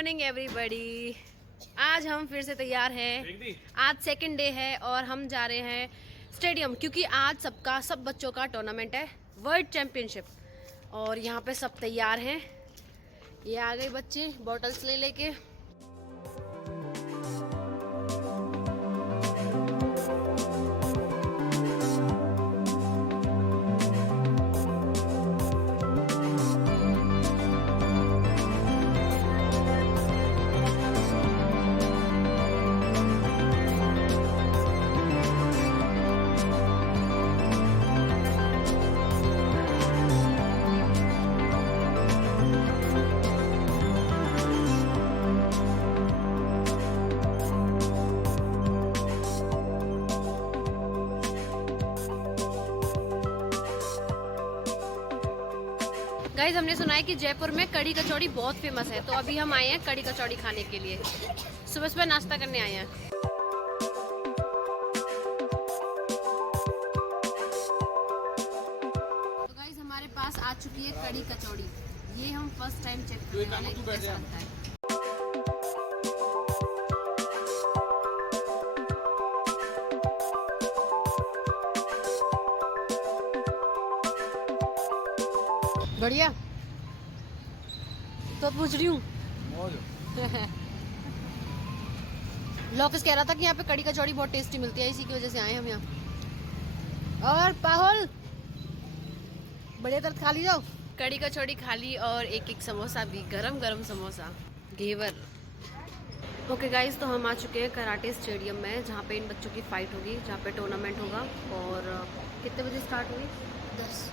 Morning everybody. आज हम फिर से तैयार हैं। आज सेकंड डे है और हम जा रहे हैं स्टेडियम, क्योंकि आज सब बच्चों का टूर्नामेंट है, वर्ल्ड चैंपियनशिप। और यहाँ पे सब तैयार हैं। ये आ गए बच्चे बॉटल्स ले लेके। गाइस, हमने सुना है कि जयपुर में कड़ी कचौड़ी बहुत फेमस है, तो अभी हम आए हैं कड़ी कचौड़ी खाने के लिए। सुबह सुबह नाश्ता करने आए हैं। तो गाइस, हमारे पास आ चुकी है कड़ी कचौड़ी। ये हम फर्स्ट टाइम चेक करने वाले हैं कैसा बनता है। बढ़िया। तो पूछ रही हूँ लोकेश कह रहा था कि यहाँ पे कड़ी कचौड़ी बहुत टेस्टी मिलती है, इसी की वजह से आए हम यहाँ। और पाहुल बढ़िया तरह खा ली जाओ। कड़ी कचौड़ी खा ली और एक एक समोसा भी, गरम गरम समोसा, घेवर। ओके गाइस, तो हम आ चुके हैं कराटे स्टेडियम में, जहाँ पे इन बच्चों की फाइट होगी, जहाँ पे टूर्नामेंट होगा। और कितने बजे स्टार्ट होगी? 10।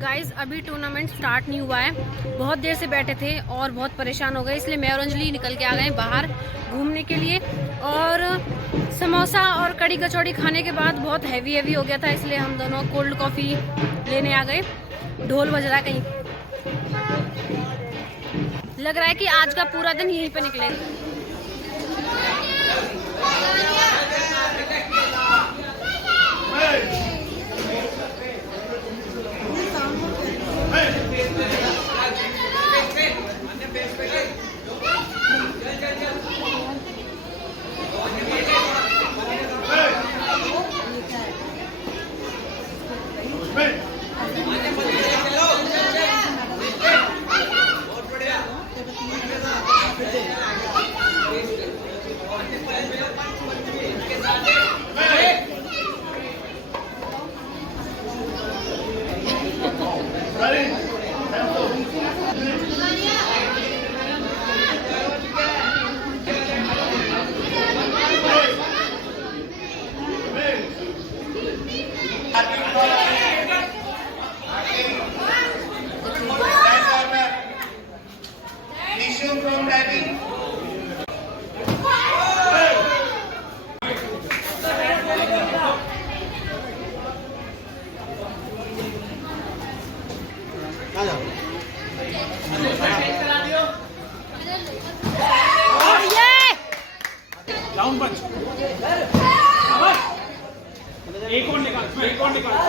गाइस, अभी टूर्नामेंट स्टार्ट नहीं हुआ है। बहुत देर से बैठे थे और बहुत परेशान हो गए, इसलिए मैं और अंजलि निकल के आ गए बाहर घूमने के लिए। और समोसा और कड़ी कचौड़ी खाने के बाद बहुत हैवी हो गया था, इसलिए हम दोनों कोल्ड कॉफ़ी लेने आ गए। ढोल बज रहा है कहीं। लग रहा है कि आज का पूरा दिन यहीं पे निकले।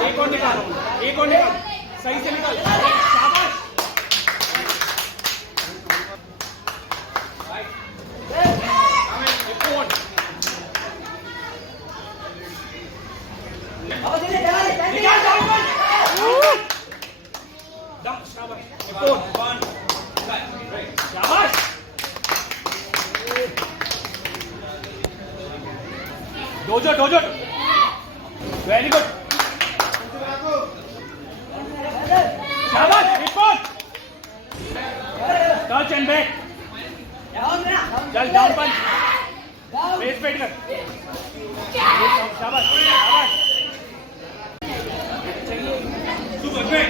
एक और निकाल, सही से निकाल। शाबाश। Dojo very good. शाबाश। Touch and back. चल डाउन पंच, बेस पेट कर। शाबाश शाबाश। Super back.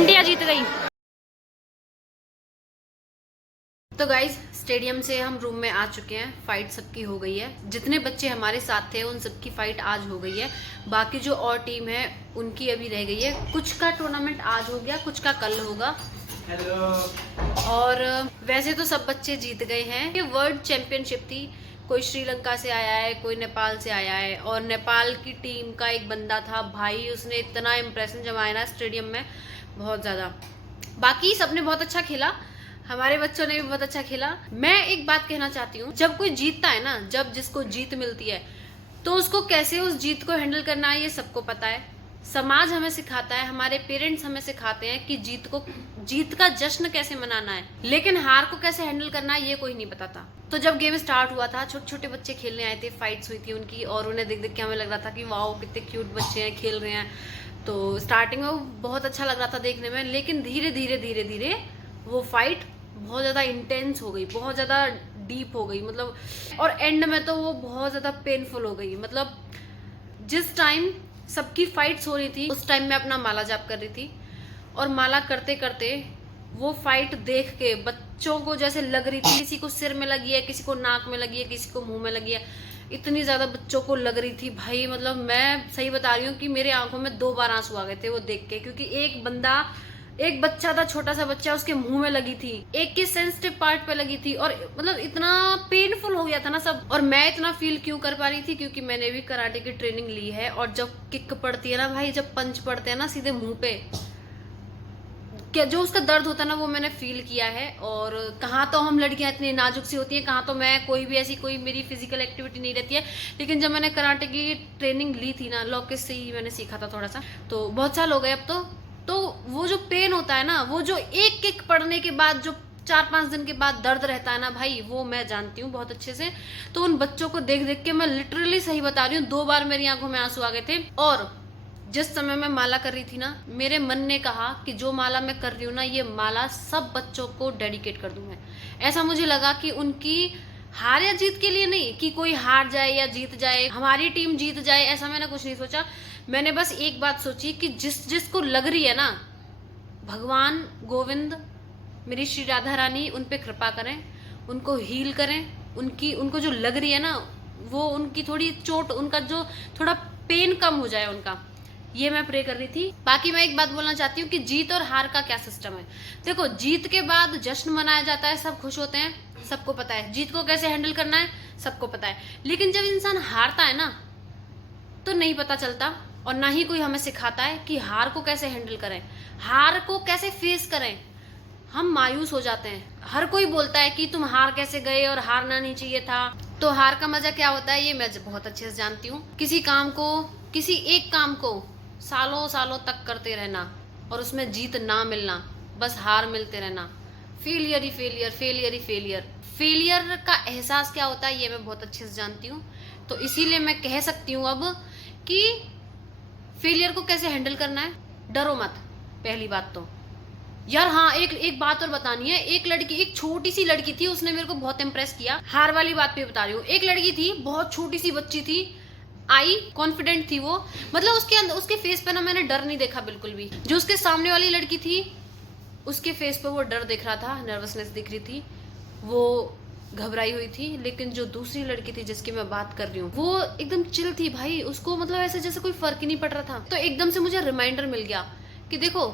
इंडिया जीत गई। तो गाइज स्टेडियम से हम रूम में आ चुके हैं। फाइट सबकी हो गई है। जितने बच्चे हमारे साथ थे उन सबकी फाइट आज हो गई है। बाकी जो और टीम है उनकी अभी रह गई है। कुछ का टूर्नामेंट आज हो गया, कुछ का कल होगा। हेलो। और वैसे तो सब बच्चे जीत गए हैं। ये वर्ल्ड चैंपियनशिप थी। कोई श्रीलंका से आया है, कोई नेपाल से आया है। और नेपाल की टीम का एक बंदा था भाई, उसने इतना इम्प्रेशन जमाया ना स्टेडियम में, बहुत ज़्यादा। बाकी सबने बहुत अच्छा खेला, हमारे बच्चों ने भी बहुत अच्छा खेला। मैं एक बात कहना चाहती हूँ, जब कोई जीतता है ना, जब जिसको जीत मिलती है तो उसको कैसे उस जीत को हैंडल करना है ये सबको पता है। समाज हमें सिखाता है, हमारे पेरेंट्स हमें सिखाते हैं कि जीत का जश्न कैसे मनाना है, लेकिन हार को कैसे हैंडल करना है ये कोई नहीं पता था। तो जब गेम स्टार्ट हुआ था, छोटे छोटे बच्चे खेलने आए थे, फाइट्स हुई थी उनकी, और उन्हें देख देख के हमें लग रहा था कि वाओ कितने क्यूट बच्चे हैं, खेल रहे हैं। तो स्टार्टिंग में वो बहुत अच्छा लग रहा था देखने में, लेकिन धीरे धीरे धीरे धीरे वो फाइट बहुत ज़्यादा इंटेंस हो गई, बहुत ज़्यादा डीप हो गई, मतलब। और एंड में तो वो बहुत ज़्यादा पेनफुल हो गई। मतलब जिस टाइम सबकी फाइट्स हो रही थी उस टाइम मैं अपना माला जाप कर रही थी, और माला करते करते वो फाइट देख के बच्चों को जैसे लग रही थी, किसी को सिर में लगी है, किसी को नाक में लगी है, किसी को मुंह में लगी है, इतनी ज़्यादा बच्चों को लग रही थी भाई। मतलब मैं सही बता रही हूँ कि मेरे आंखों में 2 बार आंसू आ गए थे वो देख के, क्योंकि एक बच्चा था, छोटा सा बच्चा, उसके मुंह में लगी थी, एक के सेंसिटिव पार्ट पे लगी थी, और मतलब इतना पेनफुल हो गया था ना सब। और मैं इतना फील क्यों कर पा रही थी, क्योंकि मैंने भी कराटे की ट्रेनिंग ली है, और जब किक पड़ती है ना भाई, जब पंच पड़ते हैं ना सीधे मुंह पे, क्या जो उसका दर्द होता है ना वो मैंने फील किया है। और कहाँ तो हम लड़कियां इतनी नाजुक सी होती हैं, कहाँ तो मैं कोई भी ऐसी कोई मेरी फिजिकल एक्टिविटी नहीं रहती है। लेकिन जब मैंने कराटे की ट्रेनिंग ली थी ना, लॉकेट से ही मैंने सीखा था थोड़ा सा, तो बहुत साल हो गए अब तो वो जो पेन होता है ना, वो जो एक किक पड़ने के बाद जो 4-5 दिन के बाद दर्द रहता है ना भाई, वो मैं जानती हूँ बहुत अच्छे से। तो उन बच्चों को देख देख के मैं लिटरली सही बता रही हूँ 2 बार मेरी आंखों में आंसू आ गए थे। और जिस समय मैं माला कर रही थी ना, मेरे मन ने कहा कि जो माला मैं कर रही हूँ ना, ये माला सब बच्चों को डेडिकेट कर दूं मैं। ऐसा मुझे लगा कि उनकी हार या जीत के लिए नहीं, कि कोई हार जाए या जीत जाए, हमारी टीम जीत जाए, ऐसा मैंने कुछ नहीं सोचा। मैंने बस एक बात सोची कि जिसको लग रही है ना, भगवान गोविंद, मेरी श्री राधा रानी उन पे कृपा करें, उनको हील करें, उनको जो लग रही है ना, वो उनकी थोड़ी चोट, उनका जो थोड़ा पेन कम हो जाए उनका, ये मैं प्रे कर रही थी। बाकी मैं एक बात बोलना चाहती हूँ कि जीत और हार का क्या सिस्टम है। देखो, जीत के बाद जश्न मनाया जाता है, सब खुश होते हैं, सबको पता है जीत को कैसे हैंडल करना है, सबको पता है। लेकिन जब इंसान हारता है ना, तो नहीं पता चलता, और ना ही कोई हमें सिखाता है कि हार को कैसे हैंडल करें, हार को कैसे फेस करें। हम मायूस हो जाते हैं। हर कोई बोलता है कि तुम हार कैसे गए और हारना नहीं चाहिए था। तो हार का मजा क्या होता है ये मैं बहुत अच्छे से जानती हूँ। किसी एक काम को सालों सालों तक करते रहना और उसमें जीत ना मिलना, बस हार मिलते रहना, फेलियर ही फेलियर, फेलियर ही फेलियर। फेलियर का एहसास क्या होता है ये मैं बहुत अच्छे से जानती हूँ। तो इसीलिए मैं कह सकती हूँ अब कि फेलियर को कैसे हैंडल करना है। डरो मत, पहली बात तो। यार हाँ, एक बात और बतानी है। एक छोटी सी लड़की थी, उसने मेरे को बहुत इम्प्रेस किया। हार वाली बात पे बता रही हूँ। एक लड़की थी, बहुत छोटी सी बच्ची थी, आई कॉन्फिडेंट थी वो, मतलब उसके फेस पे ना मैंने डर नहीं देखा बिल्कुल भी। जो उसके सामने वाली लड़की थी उसके फेस पे वो डर दिख रहा था, नर्वसनेस दिख रही थी, वो घबराई हुई थी। लेकिन जो दूसरी लड़की थी जिसकी मैं बात कर रही हूँ, वो एकदम चिल थी भाई। उसको मतलब ऐसे जैसे कोई फर्क ही नहीं पड़ रहा था। तो एकदम से मुझे रिमाइंडर मिल गया कि देखो,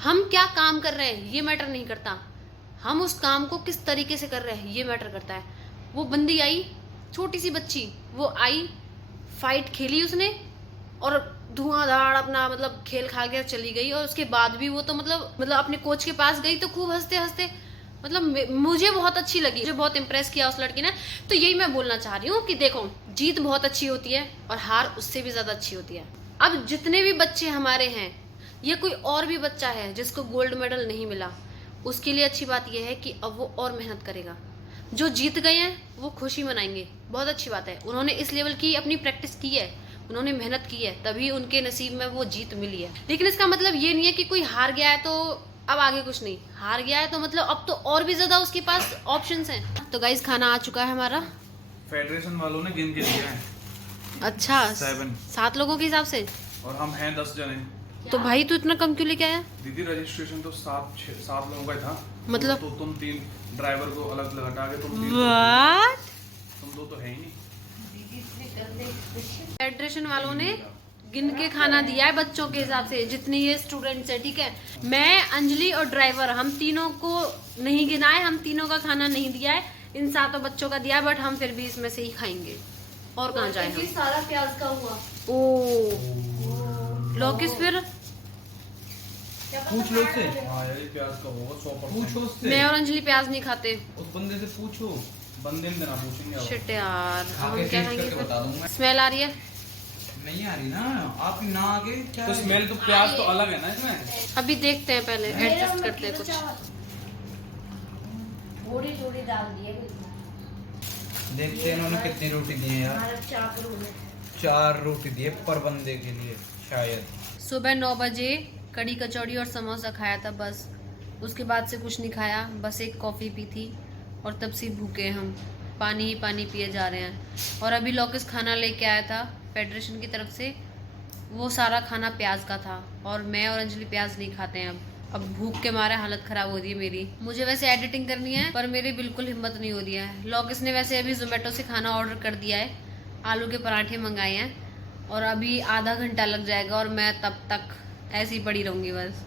हम क्या काम कर रहे हैं ये मैटर नहीं करता, हम उस काम को किस तरीके से कर रहे हैं ये मैटर करता है। वो बंदी आई, छोटी सी बच्ची, वो आई, फाइट खेली उसने, और धुआंधार अपना मतलब खेल खा के चली गई। और उसके बाद भी वो तो मतलब अपने कोच के पास गई तो खूब हंसते हंसते, मतलब मुझे बहुत अच्छी लगी, मुझे बहुत इम्प्रेस किया उस लड़की ने। तो यही मैं बोलना चाह रही हूँ कि देखो, जीत बहुत अच्छी होती है और हार उससे भी ज्यादा अच्छी होती है। अब जितने भी बच्चे हमारे हैं, या कोई और भी बच्चा है जिसको गोल्ड मेडल नहीं मिला, उसके लिए अच्छी बात यह है कि अब वो और मेहनत करेगा। जो जीत गए हैं वो खुशी मनाएंगे, बहुत अच्छी बात है। उन्होंने इस लेवल की अपनी प्रैक्टिस की है, उन्होंने मेहनत की है, तभी उनके नसीब में वो जीत मिली है। लेकिन इसका मतलब ये नहीं है कि कोई हार गया है तो अब आगे कुछ नहीं। हार गया है तो मतलब अब तो और भी ज्यादा उसके पास ऑप्शंस हैं। तो गाइस, खाना आ चुका है हमारा। फेडरेशन वालों ने गिन के दिया है। अच्छा, 7 लोगों के हिसाब से, और हम हैं 10 जने। तो भाई तू इतना कम क्यों लेके आया? दीदी रजिस्ट्रेशन तो 7 लोगों का ही था। मतलब तो तुम 3 ड्राइवर को अलग अलग हटा के तुम 3 व्हाट? तुम 2 तो है ही नहीं। फेडरेशन वालों ने गिन के खाना दिया है बच्चों के हिसाब से, जितने ये स्टूडेंट्स है, ठीक है। मैं, अंजलि और ड्राइवर, हम तीनों को नहीं गिना है, हम तीनों का खाना नहीं दिया है, इन 7 बच्चों का दिया है, बट हम फिर भी इसमें से ही खाएंगे। और कहाँ जाए हम? सारा प्याज का हुआ। ओ लौकिस फिर पूछ लो उससे। हाँ यार ये प्याज का होगा 100%। पूछो उससे। मैं और अंजलि प्याज नहीं खाते। उस बंदे से पूछो। बंदे में देना पूछेंगे अब। शिट यार, अब आगे हम क्या टेस्ट करके बता खाएंगे? दूंगा। स्मेल आ रही है। नहीं आ रही ना, आप ना आगे क्या तो स्मेल तो प्याज तो अलग है ना इसमें। अभी देखते हैं, पहले एडजस्ट करते हैं कुछ। थोड़ी थोड़ी डाल दिए। देखते हैं इन्होंने कितनी रोटी दी है यार। 4 रोटी दिए पर बंदे के लिए शायद। सुबह 9 बजे कड़ी कचौड़ी और समोसा खाया था बस, उसके बाद से कुछ नहीं खाया, बस एक कॉफ़ी पी थी और तब से भूखे हैं हम, पानी ही पानी पिए जा रहे हैं। और अभी लौकिस खाना लेके आया था फेडरेशन की तरफ से, वो सारा खाना प्याज का था और मैं और अंजलि प्याज नहीं खाते हैं अब भूख के मारे हालत ख़राब हो रही है मेरी। मुझे वैसे एडिटिंग करनी है पर मेरी बिल्कुल हिम्मत नहीं हो रही है। लौकिस ने वैसे अभी जोमेटो से खाना ऑर्डर कर दिया है, आलू के पराठे मंगाए हैं और अभी आधा घंटा लग जाएगा और मैं तब तक ऐसे ही पड़ी रहूँगी बस,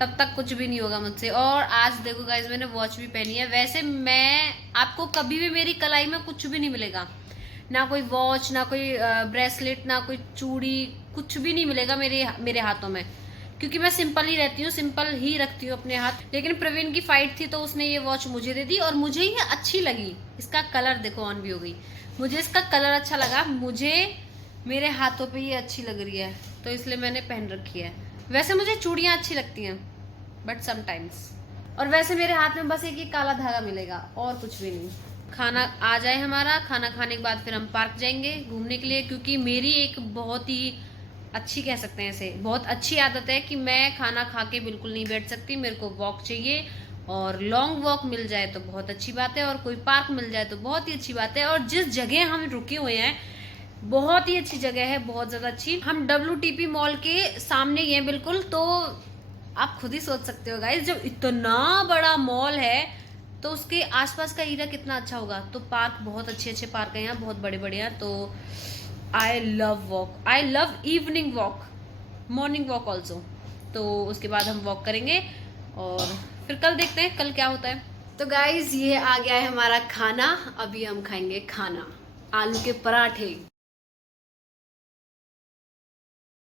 तब तक कुछ भी नहीं होगा मुझसे। और आज देखो गाइज मैंने वॉच भी पहनी है। वैसे मैं आपको कभी भी मेरी कलाई में कुछ भी नहीं मिलेगा, ना कोई वॉच, ना कोई ब्रेसलेट, ना कोई चूड़ी, कुछ भी नहीं मिलेगा मेरे हाथों में, क्योंकि मैं सिंपल ही रहती हूँ, सिंपल ही रखती हूँ अपने हाथ। लेकिन प्रवीण की फाइट थी तो उसने ये वॉच मुझे दे दी और मुझे ये अच्छी लगी। इसका कलर देखो ऑन भी हो गई, मुझे इसका कलर अच्छा लगा, मुझे मेरे हाथों पे ये अच्छी लग रही है तो इसलिए मैंने पहन रखी है। वैसे मुझे चूड़ियाँ अच्छी लगती हैं बट समटाइम्स। और वैसे मेरे हाथ में बस एक ये काला धागा मिलेगा और कुछ भी नहीं। खाना आ जाए हमारा, खाना खाने के बाद फिर हम पार्क जाएंगे घूमने के लिए, क्योंकि मेरी एक बहुत ही अच्छी, कह सकते हैं इसे, बहुत अच्छी आदत है कि मैं खाना खा के बिल्कुल नहीं बैठ सकती, मेरे को वॉक चाहिए। और लॉन्ग वॉक मिल जाए तो बहुत अच्छी बात है और कोई पार्क मिल जाए तो बहुत ही अच्छी बात है। और जिस जगह हम रुके हुए हैं बहुत ही अच्छी जगह है, बहुत ज़्यादा अच्छी। हम WTP मॉल के सामने ही हैं बिल्कुल, तो आप खुद ही सोच सकते हो गाइस, जब इतना बड़ा मॉल है तो उसके आसपास का एरिया कितना अच्छा होगा। तो पार्क, बहुत अच्छे अच्छे पार्क हैं यहाँ, बहुत बड़े बड़े हैं। तो I love walk, I love evening walk, morning walk also. तो उसके बाद हम वॉक करेंगे और फिर कल देखते हैं कल क्या होता है। तो गाइज ये आ गया है हमारा खाना, अभी हम खाएंगे खाना, आलू के पराठे।